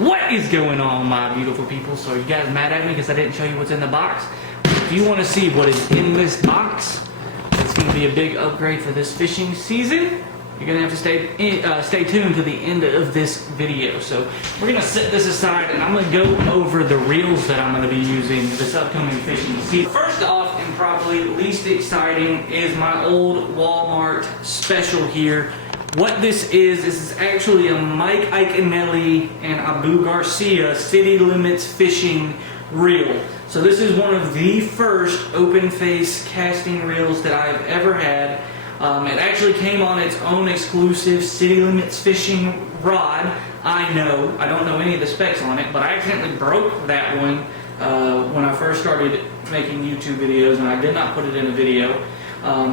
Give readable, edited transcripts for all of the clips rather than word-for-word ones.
What is going on, my beautiful people? So you guys mad at me because I didn't show you what's in the box? If you want to see what is in this box, it's going to be a big upgrade for this fishing season. You're going to have to stay tuned to the end of this video. So we're going to set this aside and I'm going to go over the reels that I'm going to be using this upcoming fishing season. First off, and probably least exciting, is my old Walmart special here. What this is actually a Mike Iaconelli and Abu Garcia City Limits fishing reel. So this is one of the first open face casting reels that I've ever had. It actually came on its own exclusive City Limits fishing rod. I don't know any of the specs on it, but I accidentally broke that one when I first started making YouTube videos, and I did not put it in a video.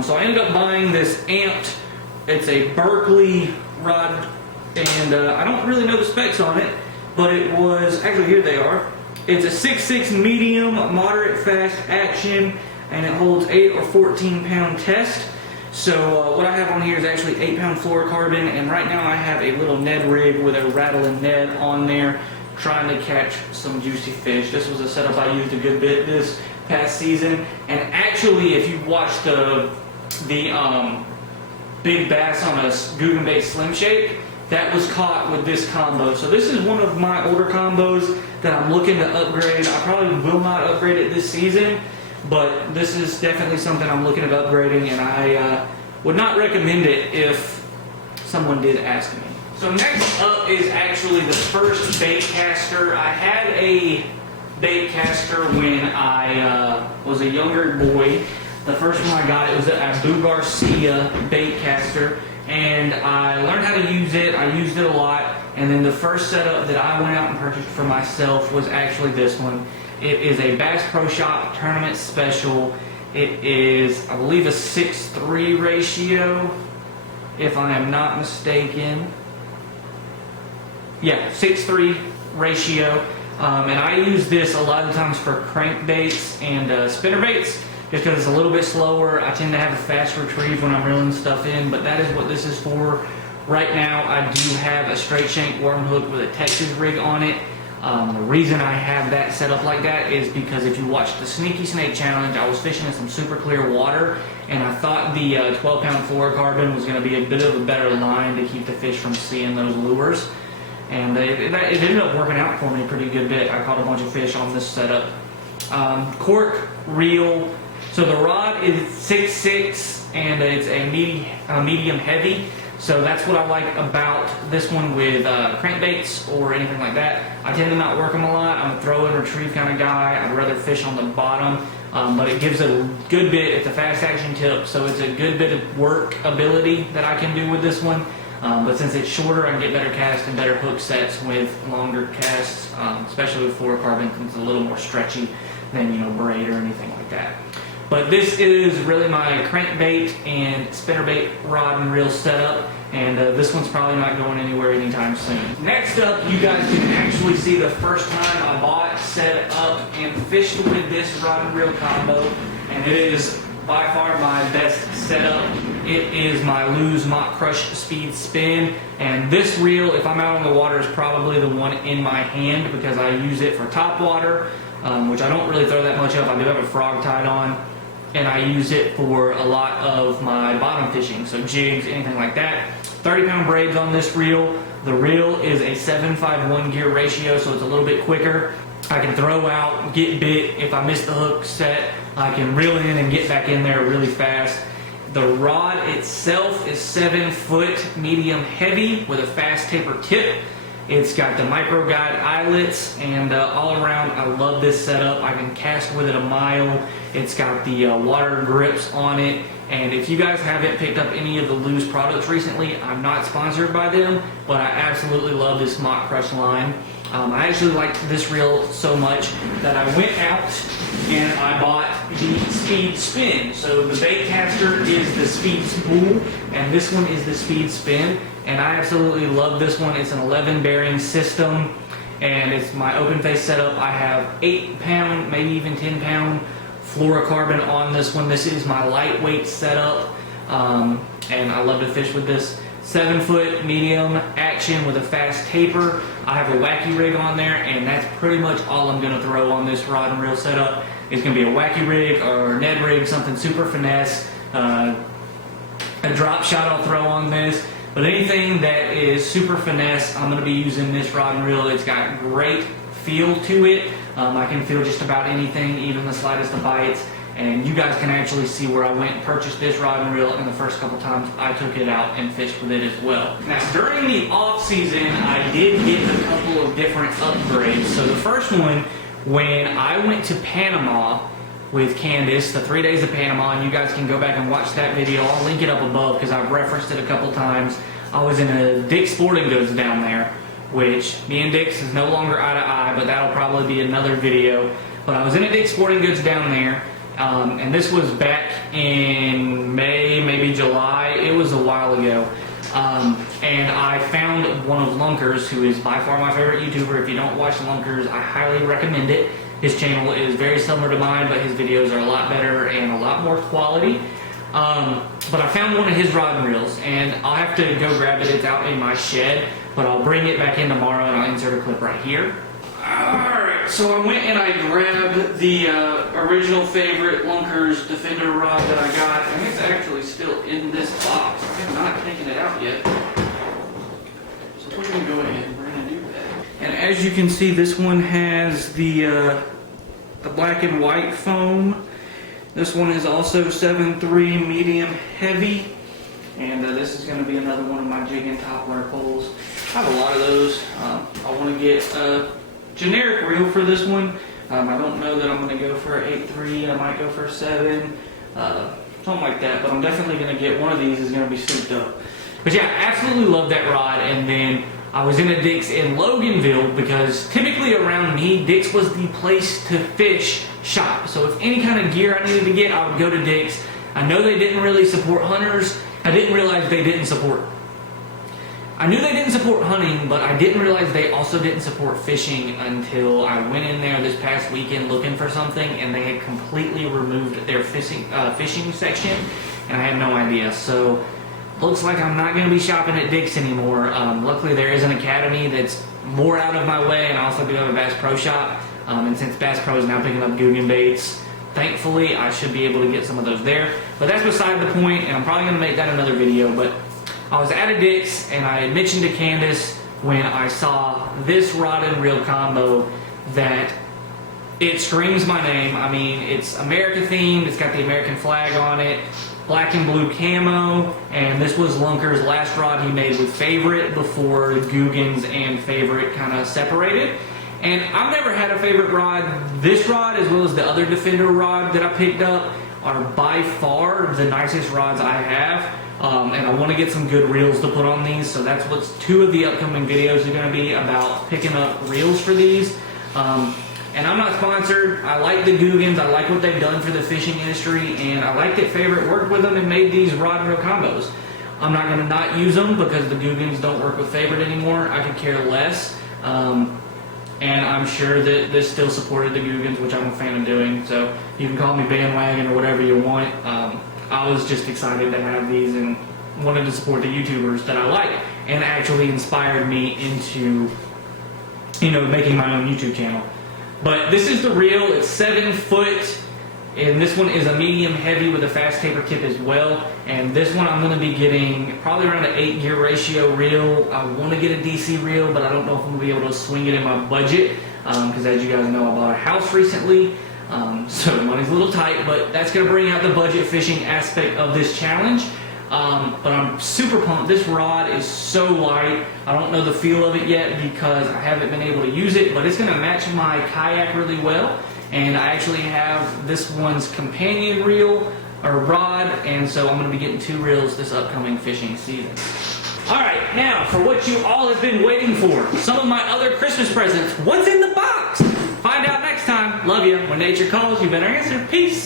So I ended up buying this amped. It's a Berkley rod, and I don't really know the specs on it, but it was, actually here they are. It's a 6.6 medium, moderate fast action, and it holds 8 or 14 pound test. So what I have on here is actually 8 pound fluorocarbon, and right now I have a little Ned rig with a rattling Ned on there, trying to catch some juicy fish. This was a setup I used a good bit this past season, and actually if you watched the big bass on a Googan bait Slim Shake, that was caught with this combo. So this is one of my older combos that I'm looking to upgrade. I probably will not upgrade it this season, but this is definitely something I'm looking at upgrading, and I would not recommend it if someone did ask me. So next up is actually the first bait caster. I had a bait caster when I was a younger boy. The first one I got, it was an Abu Garcia bait caster, and I learned how to use it. I used it a lot, and then the first setup that I went out and purchased for myself was actually this one. It is a Bass Pro Shop Tournament Special. It is, I believe, a 6:3 ratio, if I am not mistaken. Yeah, 6:3 ratio. And I use this a lot of times for crankbaits and spinnerbaits, just because it's a little bit slower. I tend to have a fast retrieve when I'm reeling stuff in, but that is what this is for. Right now, I do have a straight shank worm hook with a Texas rig on it. The reason I have that set up like that is because if you watch the Sneaky Snake Challenge, I was fishing in some super clear water, and I thought the 12 pound fluorocarbon was going to be a bit of a better line to keep the fish from seeing those lures. And it ended up working out for me a pretty good bit. I caught a bunch of fish on this setup. Cork reel. So the rod is 6.6 and it's a medium heavy. So that's what I like about this one with crankbaits or anything like that. I tend to not work them a lot. I'm a throw and retrieve kind of guy. I'd rather fish on the bottom, but it gives a good bit. It's a fast action tip, so it's a good bit of work ability that I can do with this one. But since it's shorter, I can get better casts and better hook sets with longer casts, especially with fluorocarbon, because it's a little more stretchy than, braid or anything like that. But this is really my crankbait and spinnerbait rod and reel setup, and this one's probably not going anywhere anytime soon. Next up, you guys can actually see the first time I bought, set up, and fished with this rod and reel combo, and it is by far my best setup. It is my Lew's Mach Crush Speed Spin, and this reel, if I'm out on the water, is probably the one in my hand because I use it for top water, which I don't really throw that much of. I do have a frog tied on, and I use it for a lot of my bottom fishing, so jigs, anything like that. 30 pound braids on this reel. The reel is a 7.5 gear ratio, so it's a little bit quicker. I can throw out, get bit. If I miss the hook set, I can reel in and get back in there really fast. The rod itself is 7 foot medium heavy with a fast taper tip. It's got the micro guide eyelets, and all around I love this setup. I can cast with it a mile. It's got the water grips on it, and if you guys haven't picked up any of the Lew's products recently, I'm not sponsored by them, but I absolutely love this Mach Crush line. I actually liked this reel so much that I went out and I bought the Speed Spin. So the bait caster is the Speed Spool, and this one is the Speed Spin, and I absolutely love this one. It's an 11 bearing system, and it's my open face setup. I have 8 pound, maybe even 10 pound fluorocarbon on this one. This is my lightweight setup, and I love to fish with this. 7-foot medium action with a fast taper. I have a wacky rig on there, and that's pretty much all I'm gonna throw on this rod and reel setup. It's gonna be a wacky rig or Ned rig, something super finesse. A drop shot I'll throw on this, but anything that is super finesse, I'm going to be using this rod and reel. It's got great feel to it. I can feel just about anything, even the slightest of bites, and you guys can actually see where I went and purchased this rod and reel, and the first couple times I took it out and fished with it as well. Now, during the off season, I did get a couple of different upgrades. So the first one, when I went to Panama with Candace, the 3 days of Panama, and you guys can go back and watch that video. I'll link it up above because I've referenced it a couple times. I was in a Dick's Sporting Goods down there, which me and Dick's is no longer eye to eye, but that'll probably be another video. But I was in a Dick's Sporting Goods down there, and this was back in May, maybe July. It was a while ago. And I found one of Lunkers, who is by far my favorite YouTuber. If you don't watch Lunkers, I highly recommend it. His channel is very similar to mine, but his videos are a lot better and a lot more quality. But I found one of his rod and reels, and I'll have to go grab it. It's out in my shed, but I'll bring it back in tomorrow, and I'll insert a clip right here. Alright, so I went and I grabbed the original favorite Lunkers Defender rod that I got, and it's actually still in this box. I have not taken it out yet. So we're going to go ahead and we're going to do that. And as you can see, this one has the black and white foam. This one is also 7.3 medium heavy. And this is going to be another one of my jig and toppler poles. I have a lot of those. I want to get a generic reel for this one. I don't know that I'm going to go for an 8.3. I might go for a 7. Something like that. But I'm definitely going to get one of these. Is going to be souped up. But yeah, absolutely love that rod. And then I was in a Dick's in Loganville because typically around me, Dick's was the place to fish shop. So if any kind of gear I needed to get, I would go to Dick's. I know they didn't really support hunters. I didn't realize they didn't support. I knew they didn't support hunting, but I didn't realize they also didn't support fishing until I went in there this past weekend looking for something, and they had completely removed their fishing section, and I had no idea. So looks like I'm not going to be shopping at Dick's anymore. Luckily, there is an academy that's more out of my way, and I also do have a Bass Pro Shop. And since Bass Pro is now picking up Googan baits, thankfully, I should be able to get some of those there. But that's beside the point, and I'm probably going to make that another video. But I was at a Dick's, and I had mentioned to Candace when I saw this rod and reel combo that it screams my name. I mean, it's America themed. It's got the American flag on it. Black and blue camo, and this was Lunker's last rod he made with Favorite before Googan's and Favorite kind of separated. And I've never had a favorite rod. This rod, as well as the other Defender rod that I picked up, are by far the nicest rods I have. And I want to get some good reels to put on these, so that's what 2 of the upcoming videos are going to be about, picking up reels for these. And I'm not sponsored. I like the Googan's. I like what they've done for the fishing industry, and I like that Favorite worked with them and made these rod and reel combos. I'm not going to not use them because the Googan's don't work with Favorite anymore. I could care less. And I'm sure that this still supported the Googan's, which I'm a fan of doing. So you can call me bandwagon or whatever you want. I was just excited to have these and wanted to support the YouTubers that I like, and actually inspired me into, making my own YouTube channel. But this is the reel. It's 7 foot, and this one is a medium heavy with a fast taper tip as well. And this one I'm going to be getting probably around an 8-gear ratio reel. I want to get a DC reel, but I don't know if I'm going to be able to swing it in my budget because as you guys know, I bought a house recently. So money's a little tight, but that's going to bring out the budget fishing aspect of this challenge. But I'm super pumped. This rod is so light. I don't know the feel of it yet because I haven't been able to use it, but it's going to match my kayak really well. And I actually have this one's companion reel or rod, and so I'm going to be getting 2 reels this upcoming fishing season. Alright, now for what you all have been waiting for, some of my other Christmas presents. What's in the box? Find out next time. Love you. When nature calls, you better answer. Peace.